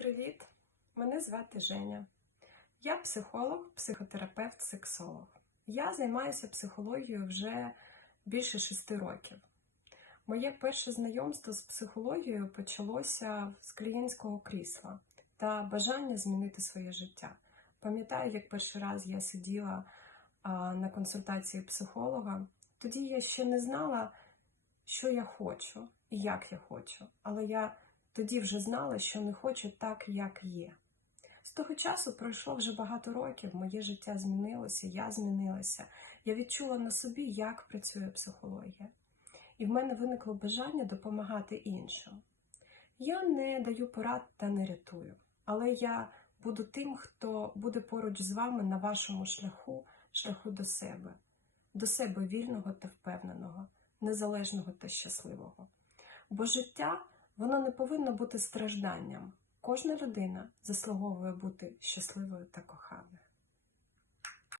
Привіт! Мене звати Женя. Я психолог, психотерапевт, сексолог. Я займаюся психологією вже більше шести років. Моє перше знайомство з психологією почалося з клієнтського крісла та бажання змінити своє життя. Пам'ятаю, як перший раз я сиділа на консультації психолога. Тоді я ще не знала, що я хочу і як я хочу, але я тоді вже знала, що не хочу так, як є. З того часу пройшло вже багато років, моє життя змінилося, я змінилася. Я відчула на собі, як працює психологія. І в мене виникло бажання допомагати іншим. Я не даю порад та не рятую, але я буду тим, хто буде поруч з вами на вашому шляху, шляху до себе, до себе вільного та впевненого, незалежного та щасливого. Бо життя воно не повинно бути стражданням. Кожна людина заслуговує бути щасливою та коханою.